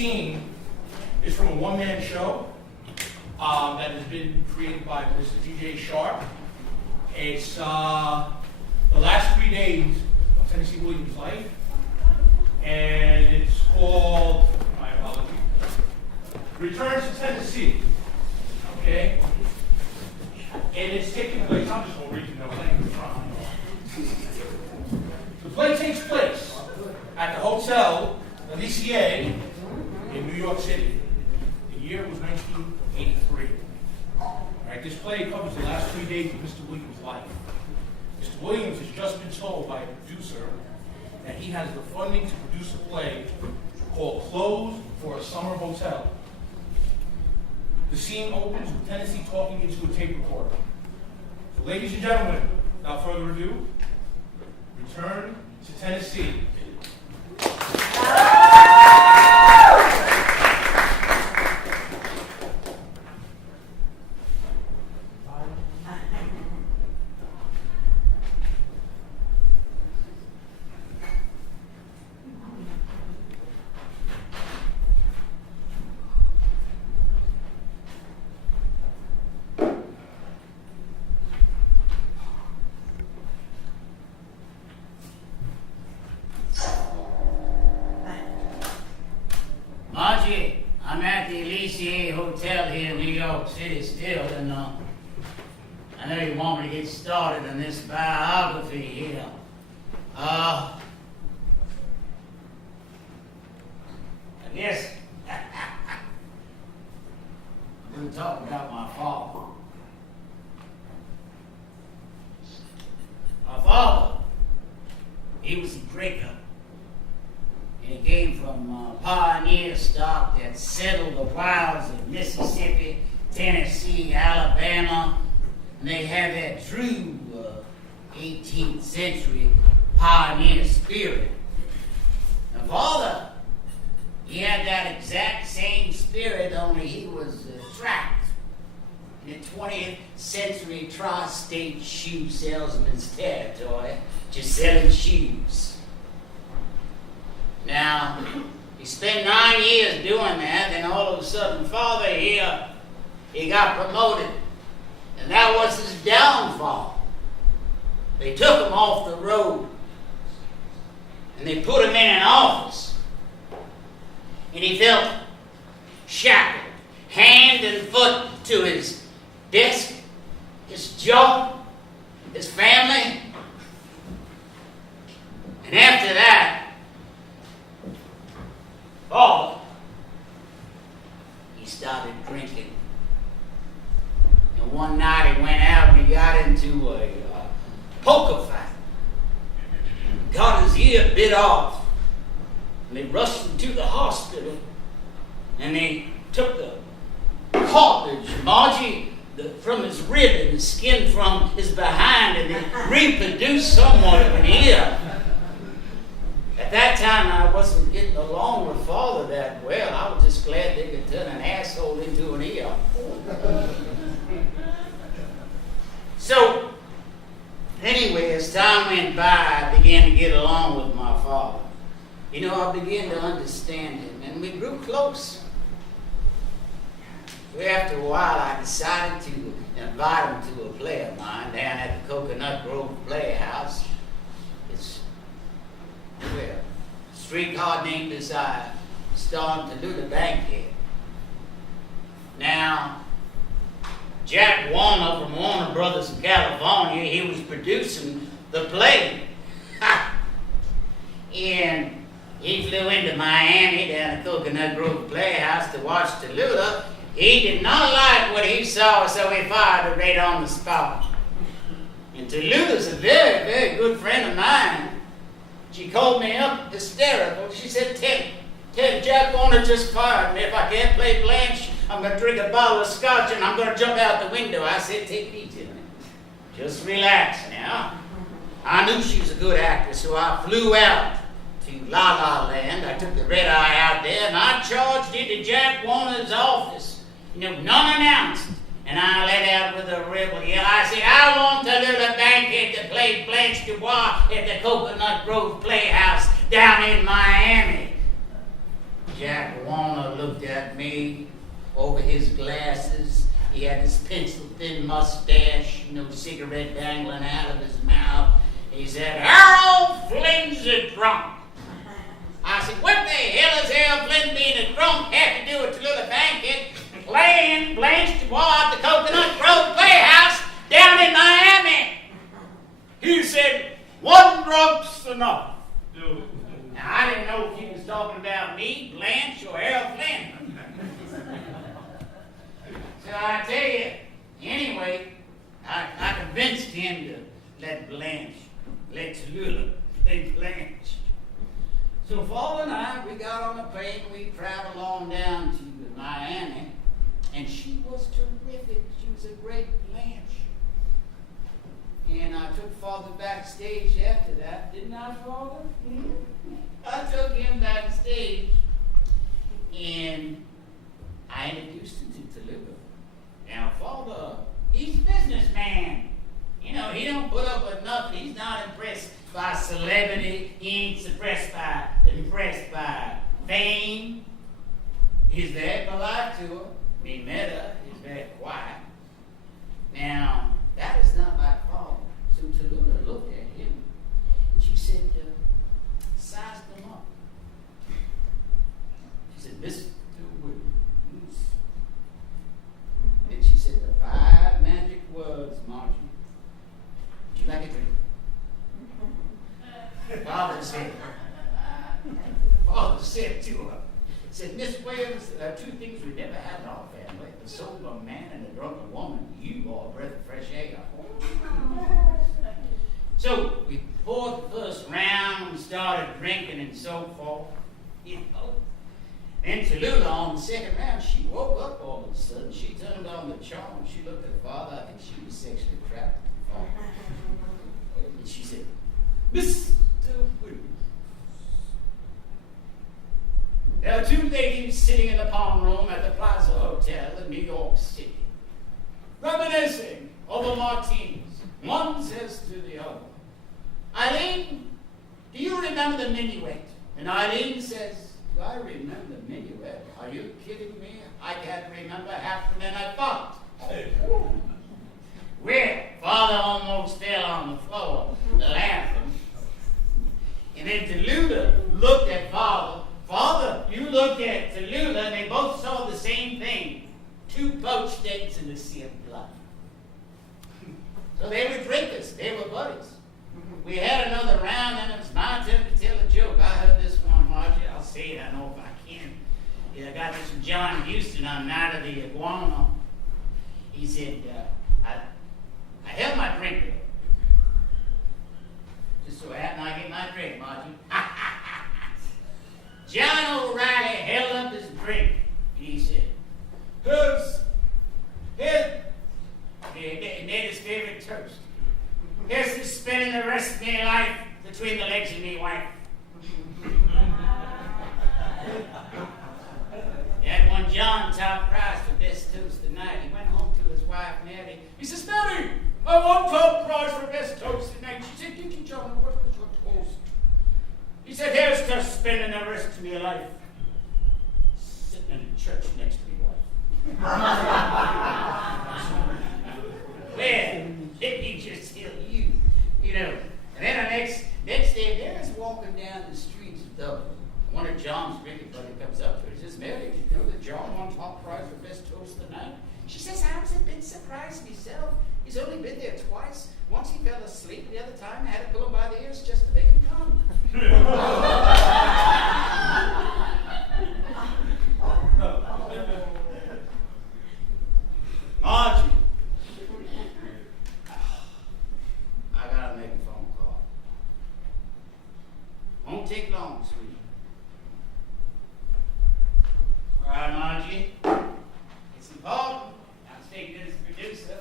scene is from a one-man show that has been created by Mr. DJ Sharp. It's the last 3 days of Tennessee Williams' life, and it's called, my apologies, Return to Tennessee. Okay? And it's taking place, I'm just going to read you the language from. The play takes place at the Hotel Elysier in New York City. The year was 1983. All right, this play covers the last 3 days of Mr. Williams' life. Mr. Williams has just been told by a producer that he has the funding to produce a play called Clothes for a Summer Hotel. The scene opens with Tennessee talking into a tape recorder. So, ladies and gentlemen, without further ado, Return to Tennessee. Margie, I'm at the Elysier Hotel here in New York City still, and I know you want me to get started on this biography here. I guess I'm going to talk about my father. My father, he was a breaker. He came from pioneer stock that settled the wilds of Mississippi, Tennessee, Alabama, and they had that true 18th century pioneer spirit. My father, he had that exact same spirit, only he was trapped in the 20th century tri-state shoe salesman's territory, just selling shoes. Now, he spent 9 years doing that, and all of a sudden, father here, he got promoted. And that was his downfall. They took him off the road, and they put him in an office. And he felt shackled, hand and foot to his desk, his job, his family. And after that, he started drinking. And one night he went out and he got into a poker fight. Got his ear bit off. And they rushed him to the hospital. And they took the cartilage, Margie, from his rib and the skin from his behind, and they reproduced somewhat of an ear. At that time, I wasn't getting along with father that well. I was just glad they could turn an asshole into an ear. So, anyway, as time went by, I began to get along with my father. You know, I began to understand him, and we grew close. So after a while, I decided to invite him to a play of mine down at the Coconut Grove Playhouse. It's, well, streetcar named Desire, starring to do the banquet. Now, Jack Warner from Warner Brothers in California, he was producing the play. And he flew into Miami down at Coconut Grove Playhouse to watch Tallulah. He did not like what he saw, so he fired her right on the spot. And Tallulah's a very, very good friend of mine. She called me up hysterical. She said, Ted, Jack Warner just fired me. If I can't play Blanche, I'm going to drink a bottle of scotch and I'm going to jump out the window. I said, take it easy, man. Just relax now. I knew she was a good actress, so I flew out to La La Land. I took the red eye out there and I charged into Jack Warner's office. You know, non-announced. And I let out with a rebel yell. I said, I want Tallulah Bankhead to play Blanche Dubois at the Coconut Grove Playhouse down in Miami. Jack Warner looked at me over his glasses. He had his pencil-thin mustache, cigarette dangling out of his mouth. He said, Harold Flynn's a drunk. I said, what the hell does Harold Flynn being a drunk have to do with Tallulah Bankhead playing Blanche Dubois at the Coconut Grove Playhouse down in Miami? He said, one drunk's enough. Now, I didn't know if he was talking about me, Blanche, or Harold Flynn. So I tell you, anyway, I convinced him to let Tallulah play Blanche. So Father and I, we got on a plane, we traveled on down to Miami, and she was terrific. She was a great Blanche. And I took Father backstage after that, didn't I, Father? I took him backstage, and I introduced him to Tallulah. Now, Father, he's a businessman. He don't put up with nothing. He's not impressed by celebrity. He ain't impressed by fame. He's very polite to her. We met her. He's very quiet. Now, that is not like Father. So Tallulah looked at him, and she said, sized him up. She said, Mr. Williams. Then she said the 5 magic words, Margie. Would you like a drink? Father said to her, said, Miss Williams, there are 2 things we never had in our family, a sober man and a drunken woman. You are a breath of fresh air. So we poured the first round and started drinking and so forth. And Tallulah on the second round, she woke up all of a sudden. She turned on the charm. She looked at Father. I think she was sexually attracted to Father. And she said, Mr. Williams. There are 2 ladies sitting in the palm room at the Plaza Hotel in New York City, reminiscing over martinis. One says to the other, Eileen, do you remember the minuet? And Eileen says, do I remember the minuet? Are you kidding me? I can't remember half the men I thought. Well, Father almost fell on the floor laughing. And then Tallulah looked at Father. Father, you looked at Tallulah, and they both saw the same thing. 2 poached eggs in the sea of blood. So they were drinkers. They were buddies. We had another round, and it was my turn to tell a joke. I heard this one, Margie. I'll say it. I know if I can. Yeah, I got this from John Houston on Night of the Iguana. He said, I held my drink there. Just so happened I get my drink, Margie. John O'Reilly held up his drink, and he said, he made his favorite toast. Here's to spending the rest of my life between the legs of me wife. That one John top prize for best toast tonight. He went home to his wife, Mary. He says, Mary, I want top prize for best toast tonight. She said, Dickie John, what was your toast? He said, here's to spending the rest of my life sitting in the church next to my wife. Well, let me just tell you, And then the next day, Mary's walking down the streets of Dublin. One of John's drinking buddy comes up to her and says, Mary, did you know that John won top prize for best toast of the night? She says, I was a bit surprised myself. He's only been there twice. Once he fell asleep, the other time I had to pull him by the ears just to make him come. Margie, I gotta make a phone call. Won't take long, sweetie. All right, Margie. It's important. I'm speaking to this producer.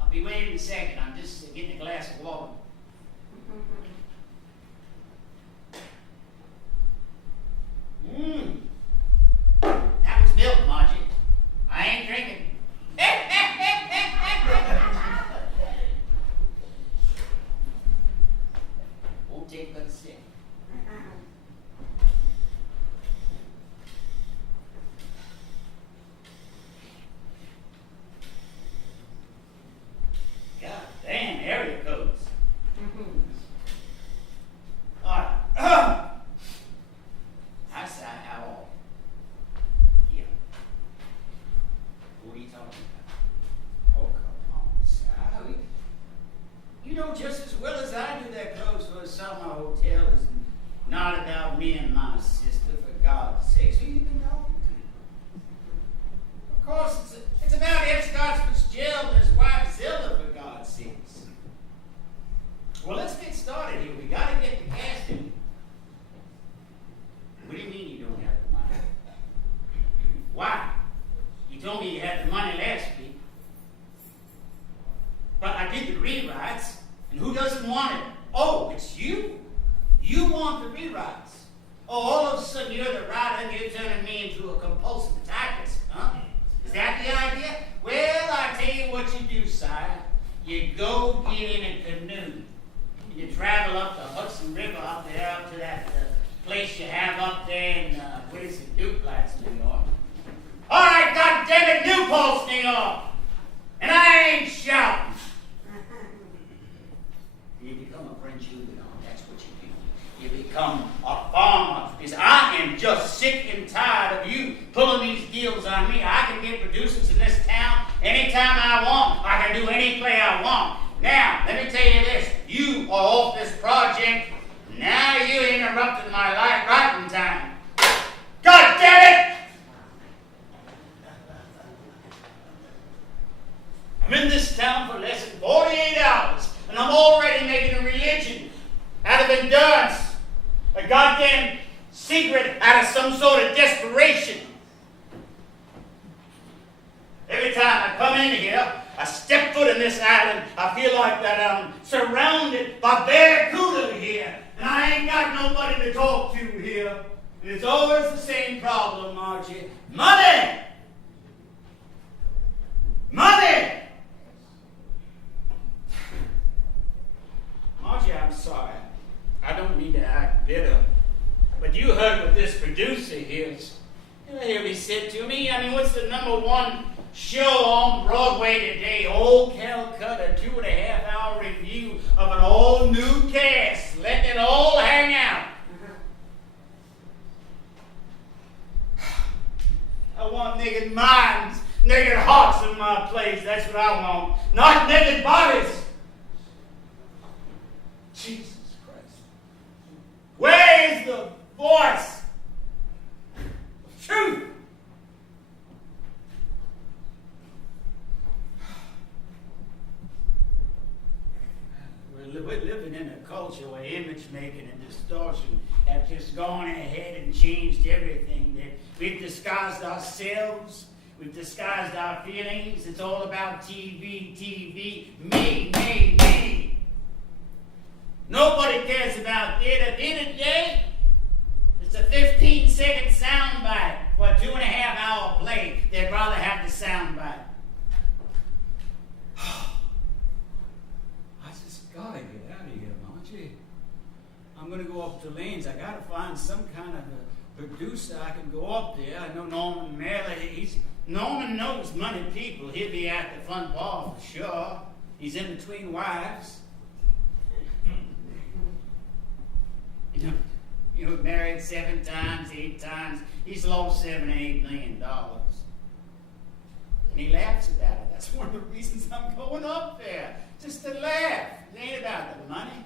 I'll be waiting in a second. I'm just getting a glass of water. That was milk, Margie. I ain't drinking. all of a sudden you're the writer and you're turning me into a compulsive typist, huh? Is that the idea? Well, I tell you what you do, sire. You go get in a canoe. You travel up the Hudson River up there, up to that place you have up there in, what is it, Duplex, New York. All right, goddammit, Newport's, New York. And I ain't shouting. You become a French Huguenot, that's what you do. You become a farmer. Because I am just sick and tired of you pulling these deals on me. I can get producers in this town anytime I want. I can do any play I want. Now, let me tell you this. You are off this project. Now you interrupted my writing time. God damn it! I'm in this town for less than 48 hours, and I'm already making a religion out of endurance. A goddamn secret out of some sort of desperation. Every time I come in here, I step foot in this island, I feel like that I'm surrounded by barracuda here, and I ain't got nobody to talk to here. And it's always the same problem, Margie. Money! Money! Margie, I'm sorry. I don't mean to act bitter, but you heard what this producer hears. You hear me said to me, I mean, what's the #1 show on Broadway today? Old Calcutta, 2.5-hour review of an all-new cast, letting it all hang out. I want naked minds, naked hearts in my place. That's what I want. Not naked bodies. Jesus Christ. Where is the voice of truth? We're living in a culture where image making and distortion have just gone ahead and changed everything. We've disguised ourselves. We've disguised our feelings. It's all about TV, TV, me. Nobody cares about theater. Theater today, it's a 15-second soundbite for a 2.5-hour play. They'd rather have the soundbite. Gotta get out of here, Margie. I'm gonna go up to Lane's. I gotta find some kind of a producer I can go up there. I know Norman Mailer. Norman knows money people. He'll be at the front bar for sure. He's in between wives. You know, married 7 times, 8 times. He's lost $7 or $8 million. And he laughs about it. That's one of the reasons I'm going up there. Just to laugh. It ain't about the money.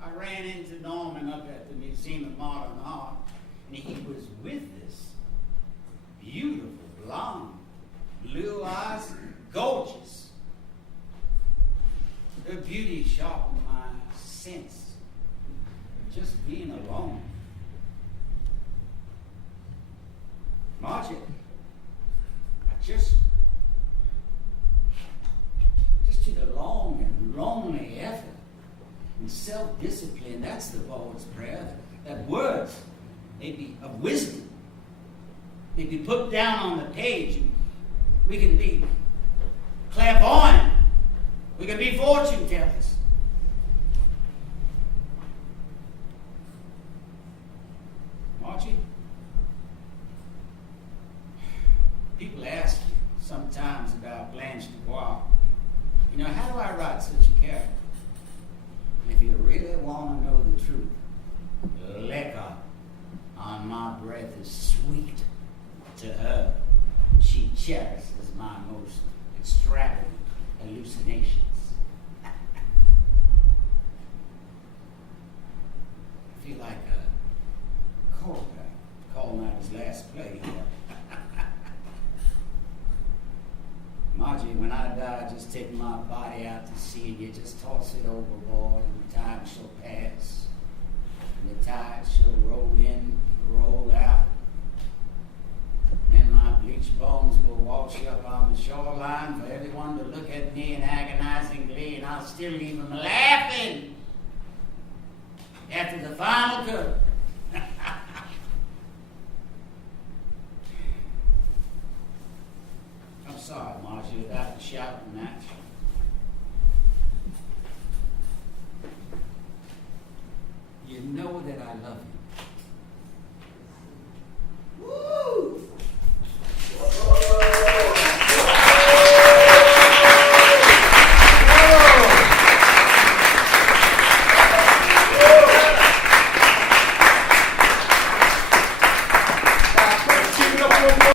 I ran into Norman up at the Museum of Modern Art, and he was with this beautiful blonde, blue eyes, gorgeous. Her beauty sharpened my sense of just being alone. Margie, I just did a long and lonely effort and self-discipline. That's the Lord's Prayer. That words, maybe of wisdom, may be put down on the page. We can be clairvoyant. We can be fortune tellers. Margie, people ask you sometimes about Blanche Dubois. You know, how do I write such a character? And if you really want to know the truth, liquor on my breath is sweet to her. She cherishes my most extravagant hallucinations. I feel like a quarterback calling out his last play. Margie, when I die, just take my body out to sea and you just toss it overboard and time shall pass. And the tide shall roll in, roll out. Then my bleached bones will wash up on the shoreline for everyone to look at me in agonizing glee, and I'll still leave them laughing. after the final cut. I'm sorry, Marcia, about the shouting match. You know that I love you.